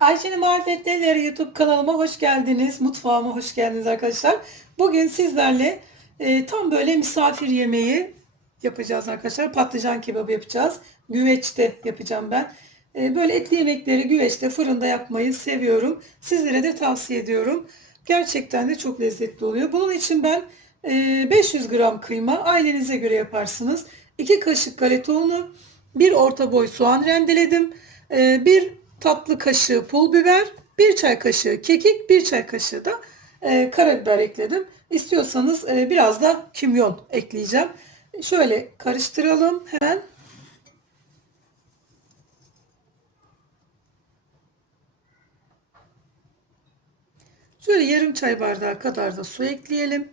Ayşe'nin Marifetleri YouTube kanalıma hoş geldiniz. Mutfağıma hoş geldiniz arkadaşlar. Bugün sizlerle e, tam böyle misafir yemeği yapacağız arkadaşlar. Patlıcan kebabı yapacağız. Güveçte yapacağım ben. E, böyle etli yemekleri güveçte, fırında yapmayı seviyorum. Sizlere de tavsiye ediyorum. Gerçekten de çok lezzetli oluyor. Bunun için ben e, 500 gram kıyma, ailenize göre yaparsınız. 2 kaşık galeta unu, 1 orta boy soğan rendeledim. E, 1 tatlı kaşığı pul biber, 1 çay kaşığı kekik, 1 çay kaşığı da e, karabiber ekledim. İstiyorsanız e, biraz da kimyon ekleyeceğim. Şöyle karıştıralım hemen. Şöyle yarım çay bardağı kadar da su ekleyelim.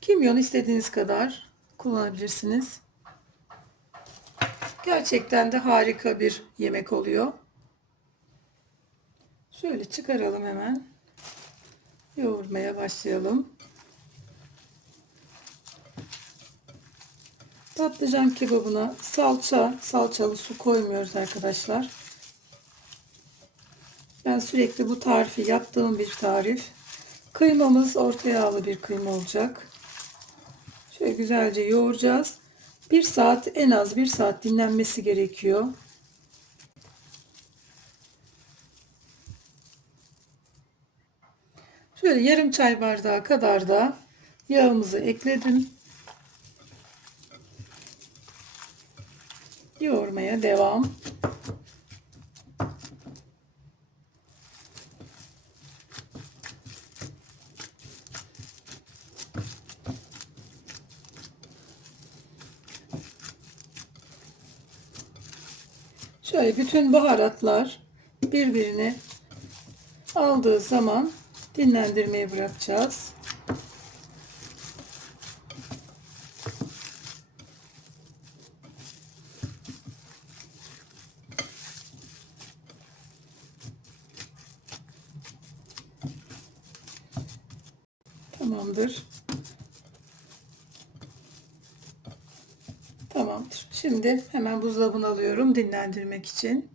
Kimyon istediğiniz kadar kullanabilirsiniz. Gerçekten de harika bir yemek oluyor. Şöyle çıkaralım hemen. Yoğurmaya başlayalım. Patlıcan kebabına salça, salçalı su koymuyoruz arkadaşlar. Ben sürekli bu tarifi yaptığım bir tarif. Kıymamız orta yağlı bir kıyma olacak. Şöyle güzelce yoğuracağız. Bir saat en az bir saat dinlenmesi gerekiyor. Şöyle yarım çay bardağı kadar da yağımızı ekledim. Yoğurmaya devam. Şöyle bütün baharatlar birbirine aldığı zaman dinlendirmeye bırakacağız. Tamamdır. Tamamdır. Şimdi hemen buzdolabına alıyorum dinlendirmek için.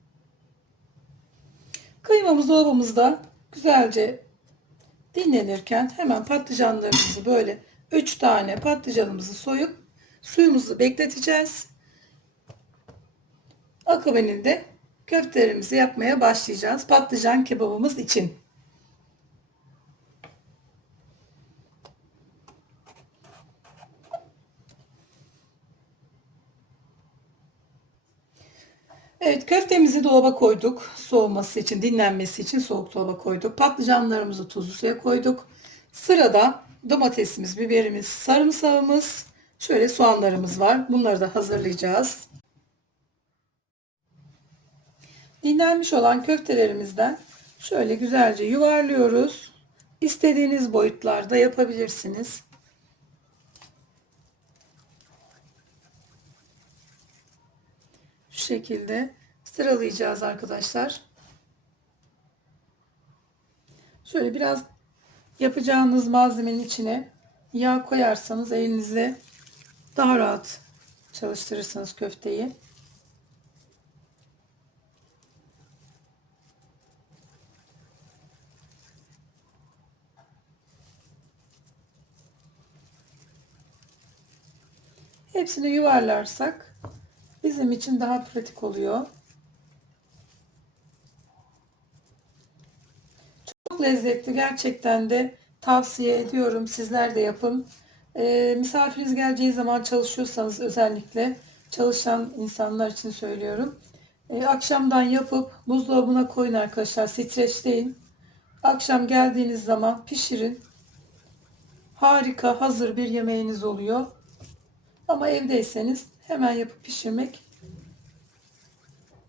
Kıymamız dolabımızda güzelce dinlenirken hemen patlıcanlarımızı böyle 3 tane patlıcanımızı soyup suyumuzu bekleteceğiz. Akabininde köftelerimizi yapmaya başlayacağız. Patlıcan kebabımız için. Evet köftemizi dolaba koyduk. Soğuması için, dinlenmesi için soğuk dolaba koyduk. Patlıcanlarımızı tuzlu suya koyduk. Sırada domatesimiz, biberimiz, sarımsağımız, şöyle soğanlarımız var. Bunları da hazırlayacağız. Dinlenmiş olan köftelerimizden şöyle güzelce yuvarlıyoruz. İstediğiniz boyutlarda yapabilirsiniz. Şu şekilde sıralayacağız arkadaşlar. Şöyle biraz yapacağınız malzemenin içine yağ koyarsanız elinizle daha rahat çalıştırırsınız köfteyi. Hepsini yuvarlarsak bizim için daha pratik oluyor. Çok lezzetli gerçekten de tavsiye ediyorum. Sizler de yapın. Ee, misafiriniz geleceği zaman çalışıyorsanız özellikle çalışan insanlar için söylüyorum. Ee, akşamdan yapıp buzdolabına koyun arkadaşlar. Streçleyin. Akşam geldiğiniz zaman pişirin. Harika hazır bir yemeğiniz oluyor. Ama evdeyseniz hemen yapıp pişirmek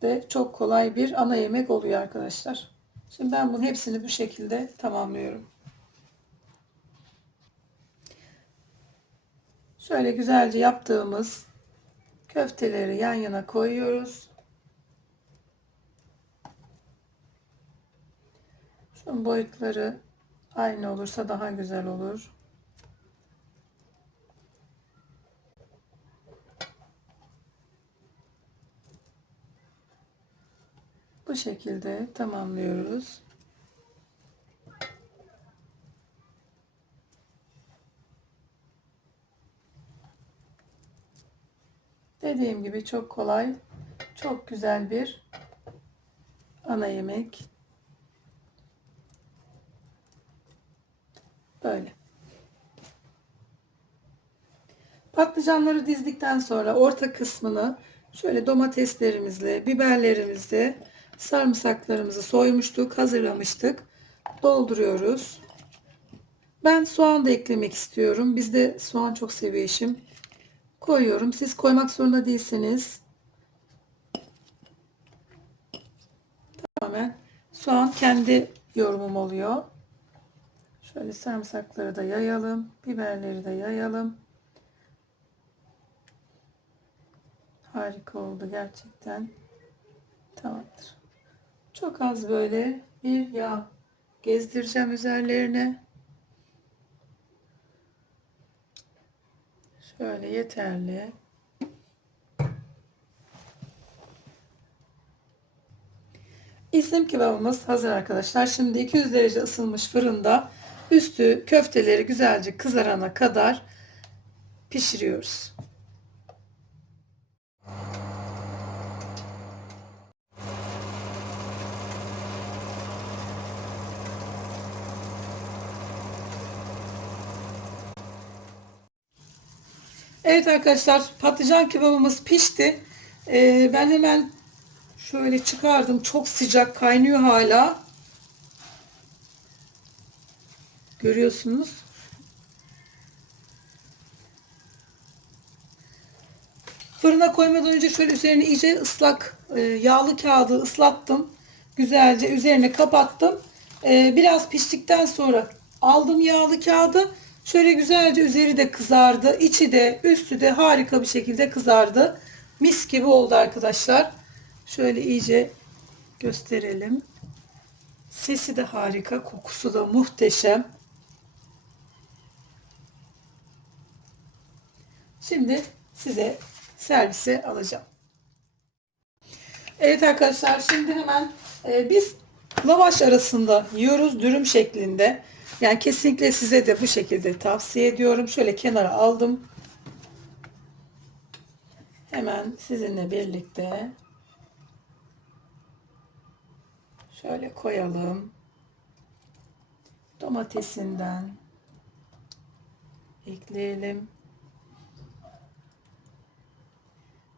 de çok kolay bir ana yemek oluyor arkadaşlar. Şimdi ben bunun hepsini bu şekilde tamamlıyorum. Şöyle güzelce yaptığımız köfteleri yan yana koyuyoruz. Şunun boyutları aynı olursa daha güzel olur. Şekilde tamamlıyoruz. Dediğim gibi çok kolay, çok güzel bir ana yemek. Böyle. Patlıcanları dizdikten sonra orta kısmını şöyle domateslerimizle, biberlerimizle sarımsaklarımızı soymuştuk, hazırlamıştık. Dolduruyoruz. Ben soğan da eklemek istiyorum. Bizde soğan çok seviyor eşim. Koyuyorum. Siz koymak zorunda değilsiniz. Tamamen soğan kendi yorumum oluyor. Şöyle sarımsakları da yayalım. Biberleri de yayalım. Harika oldu gerçekten. Tamamdır. Çok az böyle bir yağ gezdireceğim üzerlerine. Şöyle yeterli. İslim kebabımız hazır arkadaşlar. Şimdi 200 derece ısınmış fırında üstü köfteleri güzelce kızarana kadar pişiriyoruz. Evet arkadaşlar patlıcan kebabımız pişti. Ee, ben hemen şöyle çıkardım. Çok sıcak kaynıyor hala. Görüyorsunuz. Fırına koymadan önce şöyle üzerine iyice ıslak e, yağlı kağıdı ıslattım. Güzelce üzerine kapattım. E, biraz piştikten sonra aldım yağlı kağıdı. Şöyle güzelce üzeri de kızardı. içi de üstü de harika bir şekilde kızardı. Mis gibi oldu arkadaşlar. Şöyle iyice gösterelim. Sesi de harika, kokusu da muhteşem. Şimdi size servise alacağım. Evet arkadaşlar şimdi hemen e, biz lavaş arasında yiyoruz dürüm şeklinde. Yani kesinlikle size de bu şekilde tavsiye ediyorum. Şöyle kenara aldım. Hemen sizinle birlikte şöyle koyalım. Domatesinden ekleyelim.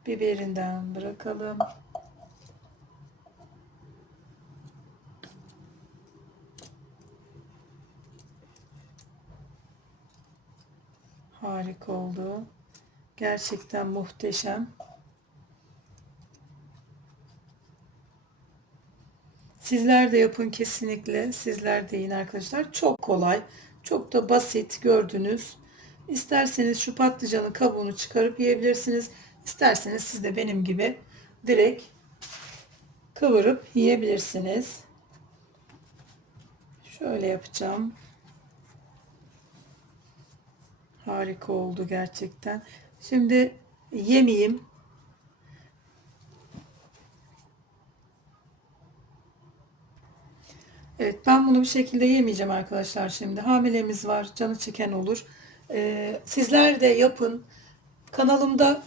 Biberinden bırakalım. Harika oldu. Gerçekten muhteşem. Sizler de yapın kesinlikle. Sizler de yiyin arkadaşlar. Çok kolay. Çok da basit gördünüz. İsterseniz şu patlıcanın kabuğunu çıkarıp yiyebilirsiniz. İsterseniz siz de benim gibi direkt kıvırıp yiyebilirsiniz. Şöyle yapacağım. Harika oldu gerçekten. Şimdi yemeyeyim. Evet ben bunu bir şekilde yemeyeceğim arkadaşlar şimdi. Hamilemiz var. Canı çeken olur. Ee, sizler de yapın. Kanalımda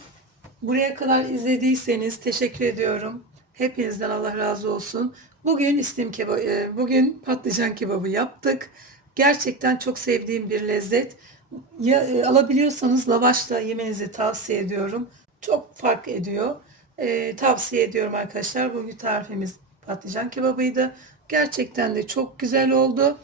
buraya kadar izlediyseniz teşekkür ediyorum. Hepinizden Allah razı olsun. Bugün istim kebabı, e, bugün patlıcan kebabı yaptık. Gerçekten çok sevdiğim bir lezzet. Ya, e, alabiliyorsanız lavaşla yemenizi tavsiye ediyorum. Çok fark ediyor. E, tavsiye ediyorum arkadaşlar. Bugün tarifimiz patlıcan kebabıydı. Gerçekten de çok güzel oldu.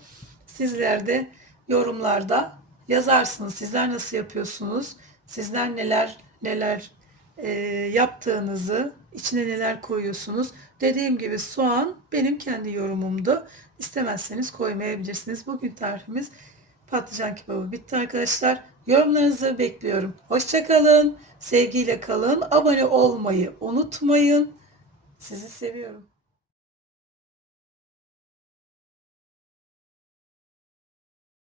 Sizler de yorumlarda yazarsınız. Sizler nasıl yapıyorsunuz? Sizler neler neler e, yaptığınızı, içine neler koyuyorsunuz? Dediğim gibi soğan benim kendi yorumumdu. İstemezseniz koymayabilirsiniz. Bugün tarifimiz patlıcan kebabı bitti arkadaşlar. Yorumlarınızı bekliyorum. Hoşçakalın. Sevgiyle kalın. Abone olmayı unutmayın. Sizi seviyorum.